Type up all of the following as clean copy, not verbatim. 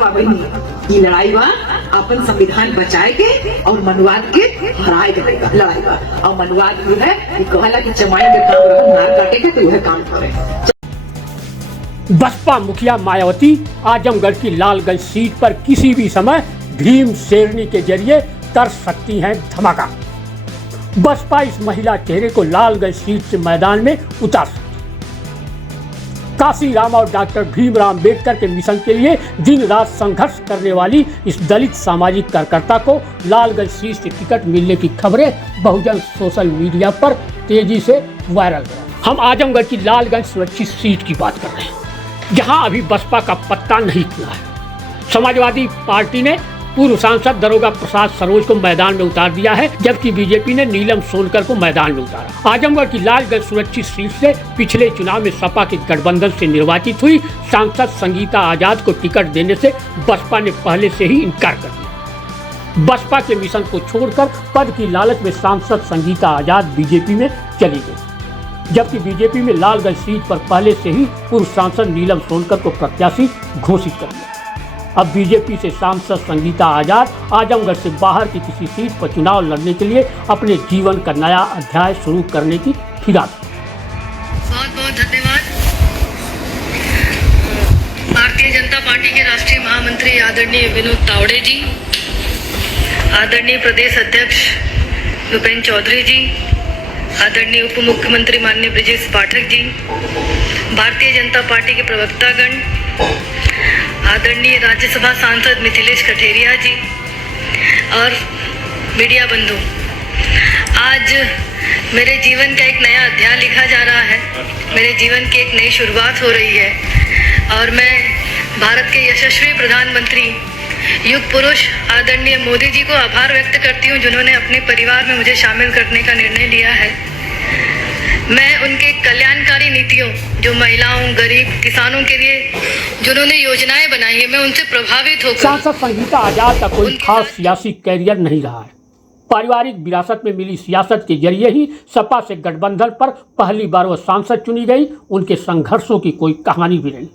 पावे ये लड़ाई बा अपन संविधान बचाए के और मनुवाद के हराए के लड़ाई बा। और मनुवाद जो है कहला कि चमाई में काम रह नार काटे के तो वह काम करे। बसपा मुखिया मायावती आजमगढ़ की लालगंज सीट पर किसी भी समय भीम शेरनी के जरिए कर सकती हैं धमाका। बसपा इस महिला चेहरे को लालगंज सीट से मैदान में उतार सकती। काशीराम और डॉक्टर भीमराव अम्बेडकर के मिशन के लिए दिन रात संघर्ष करने वाली इस दलित सामाजिक कार्यकर्ता को लालगंज सीट से टिकट मिलने की खबरें बहुजन सोशल मीडिया पर तेजी से वायरल हो रही हैं। हम आजमगढ़ की लालगंज सुरक्षित सीट की बात कर रहे हैं, जहां अभी बसपा का पत्ता नहीं खुला है। समाजवादी पार्टी ने पूर्व सांसद दरोगा प्रसाद सरोज को मैदान में उतार दिया है, जबकि बीजेपी ने नीलम सोनकर को मैदान में उतारा। आजमगढ़ की लालगंज सुरक्षित सीट से पिछले चुनाव में सपा के गठबंधन से निर्वाचित हुई सांसद संगीता आजाद को टिकट देने से बसपा ने पहले से ही इनकार कर दिया। बसपा के मिशन को छोड़कर पद की लालच में सांसद संगीता आजाद बीजेपी में चली गई, जबकि बीजेपी में लालगंज सीट पर पहले से ही पूर्व सांसद नीलम सोनकर को प्रत्याशी घोषित कर दिया। अब बीजेपी से सांसद संगीता आजाद आजमगढ़ से बाहर की किसी सीट पर चुनाव लड़ने के लिए अपने जीवन का नया अध्याय शुरू करने की फिराक। बहुत बहुत धन्यवाद। भारतीय जनता पार्टी के राष्ट्रीय महामंत्री आदरणीय विनोद तावड़े जी, आदरणीय प्रदेश अध्यक्ष भूपेन्द्र चौधरी जी, आदरणीय उप मुख्यमंत्री माननीय ब्रजेश पाठक जी, भारतीय जनता पार्टी के प्रवक्तागण, आदरणीय राज्यसभा सांसद मिथिलेश कठेरिया जी और मीडिया बंधु, आज मेरे जीवन का एक नया अध्याय लिखा जा रहा है। मेरे जीवन की एक नई शुरुआत हो रही है और मैं भारत के यशस्वी प्रधानमंत्री युग पुरुष आदरणीय मोदी जी को आभार व्यक्त करती हूँ, जिन्होंने अपने परिवार में मुझे शामिल करने का निर्णय लिया है। मैं उनके कल्याणकारी नीतियों, जो महिलाओं, गरीब, किसानों के लिए जिन्होंने योजनाएं बनाई है, मैं उनसे प्रभावित होकर। सांसद संगीता आजाद का कोई खास सियासी कैरियर नहीं रहा है। पारिवारिक विरासत में मिली सियासत के जरिए ही सपा से गठबंधन पर पहली बार वह सांसद चुनी गई। उनके संघर्षों की कोई कहानी भी नहीं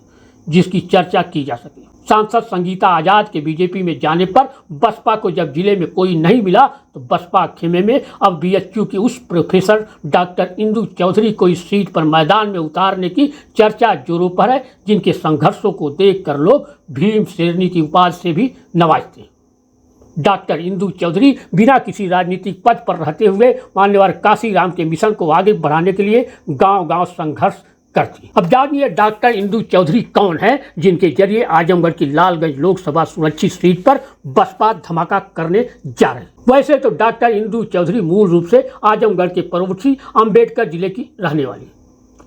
जिसकी चर्चा की जा सके। सांसद संगीता आजाद के बीजेपी में जाने पर बसपा को जब जिले में कोई नहीं मिला तो बसपा खेमे में अब बीएचयू की उस प्रोफेसर डॉक्टर इंदु चौधरी को इस सीट पर मैदान में उतारने की चर्चा जोरों पर है, जिनके संघर्षों को देखकर लोग भीम शेरनी की उपाधि से भी नवाजते हैं। डॉक्टर इंदु चौधरी बिना किसी राजनीतिक पद पर रहते हुए मान्यवर काशीराम के मिशन को आगे बढ़ाने के लिए गांव-गांव संघर्ष करती। अब जानिए डॉक्टर इंदु चौधरी कौन है, जिनके जरिए आजमगढ़ की लालगंज लोकसभा सुरक्षित सीट पर बसपा धमाका करने जा रही। वैसे तो डॉक्टर इंदु चौधरी मूल रूप से आजमगढ़ के पड़ोसी अम्बेडकर जिले की रहने वाली।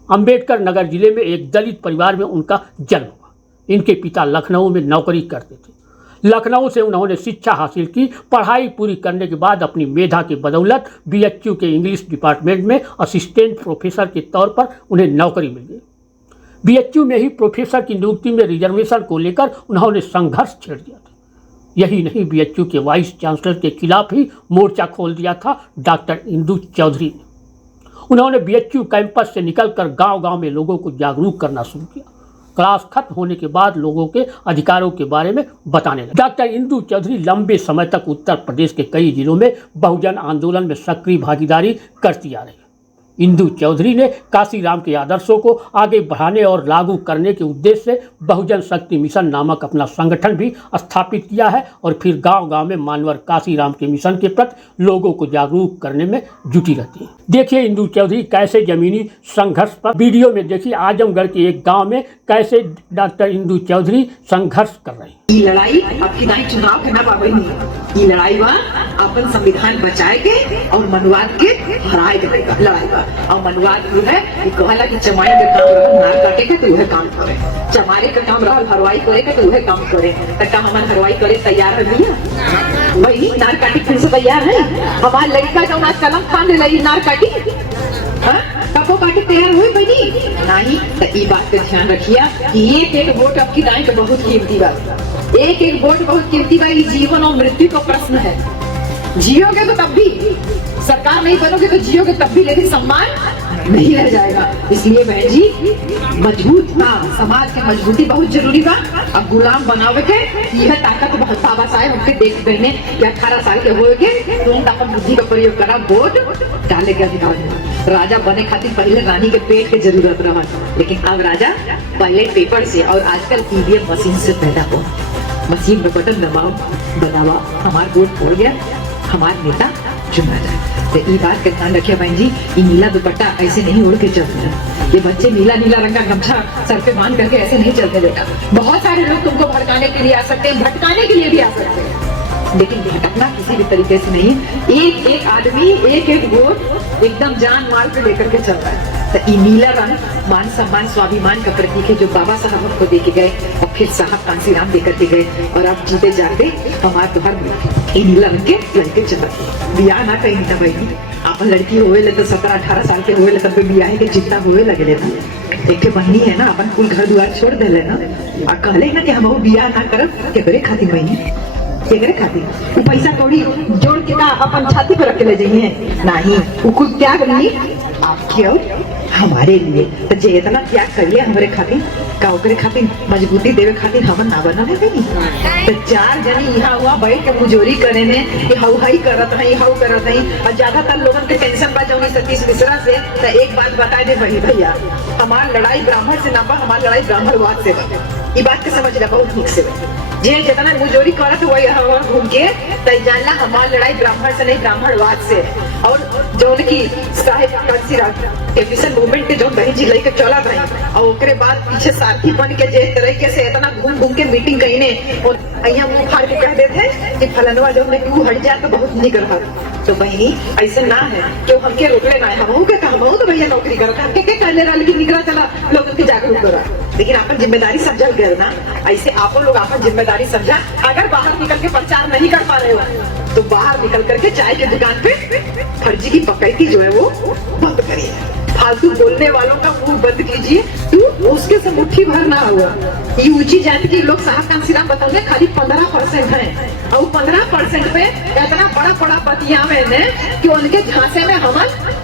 अम्बेडकर नगर जिले में एक दलित परिवार में उनका जन्म हुआ। इनके पिता लखनऊ में नौकरी करते थे। लखनऊ से उन्होंने शिक्षा हासिल की। पढ़ाई पूरी करने के बाद अपनी मेधा की बदौलत बीएचयू के इंग्लिश डिपार्टमेंट में असिस्टेंट प्रोफेसर के तौर पर उन्हें नौकरी मिल गई। बीएचयू में ही प्रोफेसर की नियुक्ति में रिजर्वेशन को लेकर उन्होंने संघर्ष छेड़ दिया था। यही नहीं, बीएचयू के वाइस चांसलर के खिलाफ ही मोर्चा खोल दिया था डॉक्टर इंदु चौधरी ने। उन्होंने बीएचयू कैंपस से निकलकर गाँव-गाँव में लोगों को जागरूक करना शुरू किया। क्लास खत्म होने के बाद लोगों के अधिकारों के बारे में बताने लगे। डॉक्टर इंदु चौधरी लंबे समय तक उत्तर प्रदेश के कई जिलों में बहुजन आंदोलन में सक्रिय भागीदारी करती आ रही। इंदु चौधरी ने काशीराम के आदर्शों को आगे बढ़ाने और लागू करने के उद्देश्य से बहुजन शक्ति मिशन नामक अपना संगठन भी स्थापित किया है और फिर गांव-गांव में मान्यवर काशीराम के मिशन के प्रति लोगों को जागरूक करने में जुटी रहती है। देखिए इंदु चौधरी कैसे जमीनी संघर्ष पर वीडियो में देखिए आजमगढ़ के एक गाँव में कैसे डॉक्टर इंदु चौधरी संघर्ष कर रही है। ये लड़ाई आपकी नहीं चुनाव के ना पावे ये लड़ाई बा अपन संविधान बचाए के और मनुवाद के हराए के लड़ाई बा। और मनुवाद जो है कहला कि चमाई के काम रह नार काटे के तो वह काम करे, चमारे का काम रह हरवाई करे के तो वह काम करे। तक हमारे हरवाई करे तैयार है भैया, वही नार काटी फिर से तैयार है। हमारे लड़का जो ना कलम फान ले नार काटी कपो काटे तैयार हुई बनी नहीं। तो ये बात का ध्यान रखिए कि एक एक वोट आपकी दाएं तो बहुत कीमती बा। एक एक वोट बहुत कीमती बा। ये जीवन और मृत्यु का प्रश्न है। जियोगे तो तब भी, सरकार नहीं बनोगे तो जियोगे तब भी, लेकिन सम्मान नहीं रह जाएगा। इसलिए बहन जी मजबूत, हाँ, समाज की मजबूती बहुत जरूरी बा। अब गुलाम बनावे के यह ताकत बहुत बाबा साहेब हमके देख बहने कि 18 साल के होए के तुम अपन बुद्धि का प्रयोग करा, वोट डाले के अधिकार है। राजा बने खातिर पहले रानी के पेट के जरूरत रहा, लेकिन अब राजा पहले पेपर से और आजकल ईवीएम मशीन से पैदा हो। मशीन में बटन दबाओ, बनावा, हमार वोट हो गया, हमार नेता चुना जाए। तो ये बात का ध्यान रखिए बहन जी, ये नीला दुपट्टा ऐसे नहीं उड़ के चलते हैं। ये बच्चे नीला नीला रंग का गमछा सर पे बांध करके ऐसे नहीं चलते बेटा। बहुत सारे लोग तुमको भड़काने के लिए आ सकते हैं, भटकाने के लिए भी आ सकते हैं, लेकिन भटकना किसी भी तरीके से नहीं। एक एक आदमी एक एक वोट एकदम जान माल पे लेकर के चल रहा है। तो ये नीला रंग मान सम्मान स्वाभिमान का प्रतीक है, जो बाबा साहब हमको दे के गए और फिर साहब कांसीराम दे करके गए, और अब जीते जाते हमारे त्योहार ये नीला रंग के लड़के चलते। बियाह ना कहीं ना भाई, आप लड़की हुए ले तो 17-18 साल के हुए ले तब बियाह के चिंता हुए लगे लेना। एक बहनी है ना, अपन कुल घर द्वार छोड़ दे लेना और कहले ना कि हम बियाह ना करब, केकरे खातिर बहनी, केकरे खातिर? वो पैसा कौड़ी जोड़ के ना अपन छाती पर रख के ले जाइए, नहीं, वो कुल त्याग नहीं आपके और हमारे लिए। तो जे इतना त्याग करिए हमारे खातिर का, ओकरे खातिर मजबूती देवे खातिर हम ना बनावे नहीं। तो 4 जनी यहाँ हुआ बैठ के मुजोरी करे ने, ये हाउ हाई करत है, हाउ करत है, और ज्यादातर लोगन के टेंशन बा जौनी सतीश मिश्रा से। तो एक बात बता दे भाई भैया, हमार लड़ाई ब्राह्मण से ना बा, हमार लड़ाई ब्राह्मणवाद से बा। ये बात के समझ ला बहुत ठीक से। जे जितना मुजोरी करत हुआ यहाँ घूम के, तो जानला हमार लड़ाई ब्राह्मण से नहीं, ब्राह्मणवाद से। और जो उनकी साहिब कांसीराम मूवमेंट के जो बहन जी लेके चला रही, और ओकरे बाद पीछे साथी बन के जे तरीके से इतना घूम घूम के मीटिंग कही ने, और यहाँ मुंह फाड़ के कह देते कि फलनवा जो हमने क्यों हट जाए तो बहुत निक रहा। तो बहनी ऐसे ना है कि हमके रोकले ना है, हम के हम तो भैया नौकरी करता है, के कहले रहा, लेकिन निकला चला लोगों के जागरूक करा। लेकिन अपन जिम्मेदारी समझल गए ना, ऐसे आप लोग अपन जिम्मेदारी समझा। अगर बाहर निकल के प्रचार नहीं कर पा रहे हो तो बाहर निकल करके चाय की दुकान पे फर्जी की पकैती जो है वो बंद करिए, फालतू बोलने वालों का मुंह बंद कीजिए। तो उसके से मुट्ठी भर ना हुआ। ये ऊंची जाति के लोग साहब कांसीराम बताओगे खाली 15% है, और 15% पे इतना बड़ा बड़ा बतिया में कि उनके झांसे में हमन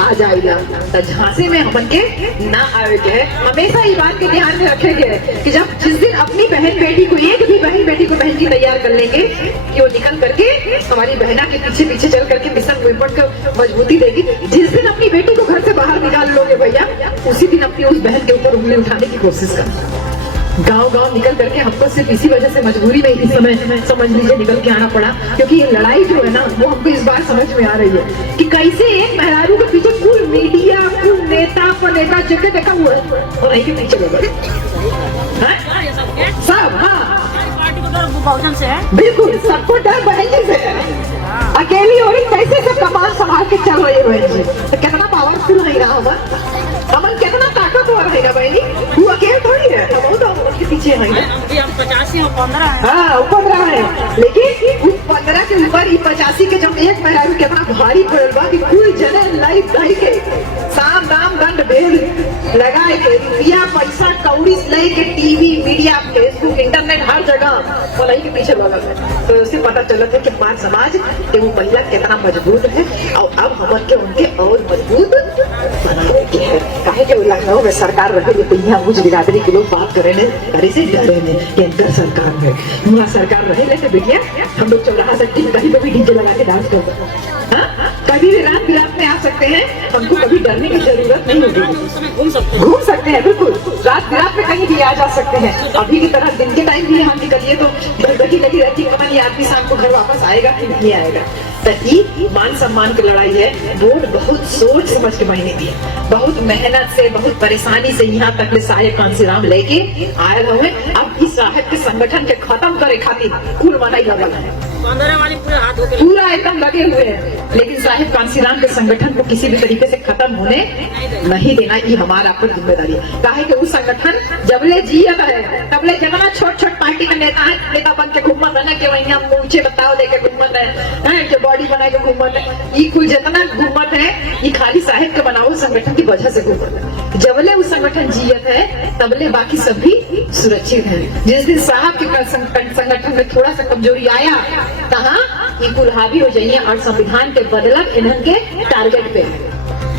आ जाएगा। तो झांसे में हमन के ना आवे के हमेशा ये बात के ध्यान में रखेंगे कि जब जिस दिन अपनी बहन बेटी को, एक भी बहन बेटी को बहन जी तैयार कर लेंगे कि वो निकल करके हमारी बहना के पीछे पीछे चल करके मिशन मूवमेंट को मजबूती देगी। जिस दिन अपनी बेटी को घर से बाहर निकाल लोगे भैया, उसी दिन अपनी उस बहन के ऊपर उंगली उठाने की कोशिश करना। गांव-गांव निकल करके हमको सिर्फ इसी वजह से मजबूरी में इस समय समझ लीजिए निकल के आना पड़ा, क्योंकि ये लड़ाई जो है ना वो हमको इस बार समझ में आ रही है कि कैसे एक मेहरारू के पीछे कुल मीडिया, कुल नेता जगह देखा हुआ है और नहीं के पीछे लगे सब। हाँ बहुजन से है, बिल्कुल सबको डर बहन जी से है। अकेली औरत कैसे सब कमाल संभाल के चल रही है बहन जी, तो कितना पावरफुल है ना हमन कितना ताकतवर है ना बहनी, वो अकेले थोड़ी है, हम तो उसके पीछे है ना। हम 85 और 15 है। हाँ 15 है, लेकिन उस 15 के ऊपर 85 के जब एक मेहरारू कितना भारी पड़ल बा कि कुल जने लाइफ लाई के साम दाम दंड भेद लगाए के रुपया पैसा कौड़ी ले के टीवी मीडिया फेसबुक इंटरनेट हर जगह वो के पीछे लगा है। तो उससे पता चला था कि हमारे समाज के वो महिला कितना मजबूत है, और अब हमारे के उनके और मजबूत बनाने के है। काहे के लखनऊ में सरकार रहे तो यहाँ उच्च बिरादरी के लोग बात करे ने घरे से डरे ने कि अंदर सरकार है, वहाँ सरकार रहे लेते बेटिया हम लोग चौराहा सकती कहीं पे भी डीजे लगा के डांस कर सकते हैं, कभी भी रात बिरात में आ सकते हैं, हमको कभी डरने की जरूरत नहीं होगी। घूम सकते हैं, बिल्कुल रात बिरात में कहीं भी आ जा सकते हैं। अभी की तरह दिन के टाइम भी हम निकलिए तो लगी रहती है, ये आदमी शाम को घर वापस आएगा कि नहीं आएगा। तो मान सम्मान की लड़ाई है, वोट बहुत सोच समझ के महीने की, बहुत मेहनत से, बहुत परेशानी से यहाँ तक साहेब कांसीराम लेके आए हुए। अब इस साहेब के संगठन के खत्म करे खातिर कुल मनाई लगा है, पूरा एकदम लगे हुए हैं, लेकिन साहिब कांसीराम के संगठन को किसी भी तरीके से खत्म होने नहीं देना, ये हमारा पर जिम्मेदारी है। काहे कि वो संगठन जबले जियत है तबले जितना छोट छोट पार्टी का नेता बन के घूमत है ना, कि वही हम ऊंचे बताओ देके घूमत है, कि बॉडी बना के घूमत है, ये कुल जितना घूमत है ये खाली साहिब के बनाओ संगठन की वजह से घूमत है। जबले वो संगठन जियत है तबले बाकी सभी सुरक्षित है। जिस दिन साहब के संगठन में थोड़ा सा कमजोरी आया, कहा ई कुल हावी हो जाइए और संविधान के बदलब इन्हन के टारगेट पे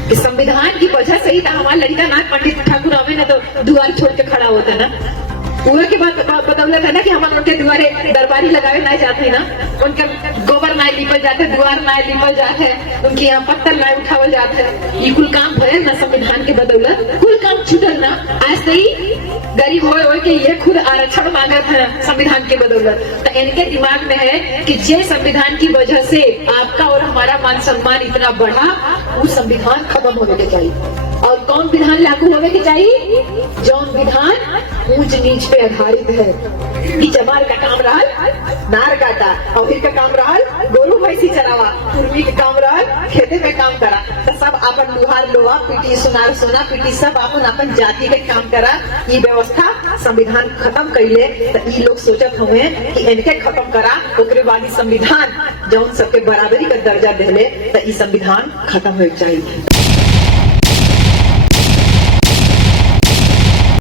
कि संविधान की वजह से ही तो हमारा लड़का नाथ पंडित ठाकुर आवे ना तो दुआर छोड़ के खड़ा होता ना। पूरा के बाद बदौलत है ना कि हमारे उनके दुआरे दरबारी लगाए ना जाते ना, उनके गोबर ना लिपल जाते, दुआर ना लिपल जाते, उनके यहाँ पत्थर ना उठावल जाते। ये कुल काम भयल ना संविधान के बदौलत, कुल काम छूटल ना। आज से ही गरीब हो के ये खुद आरक्षण मांगत है संविधान के बदौलत। तो इनके दिमाग में है कि जे संविधान की वजह से आपका और हमारा मान सम्मान इतना बढ़ा, वो संविधान खत्म होने के चाहिए। और कौन विधान लागू होने के चाहिए? जौन विधान ऊंच नीच पे आधारित है। कि चमार का काम रहल नार काटा, और फिर का काम रहल गोरू भैंसी चरावा, पूर्वी के काम रहल खेते में काम करा। तो सब अपन लुहार लोहा पीटी, सुनार सोना पीटी, सब अपन जाति के काम करा। ये व्यवस्था संविधान खत्म कैले। तो ये लोग सोचत हुए कि इनके खत्म करा, ओकरे बाद संविधान जौन सबके बराबरी का दर्जा देले, तो ये संविधान खत्म हो चाहिए।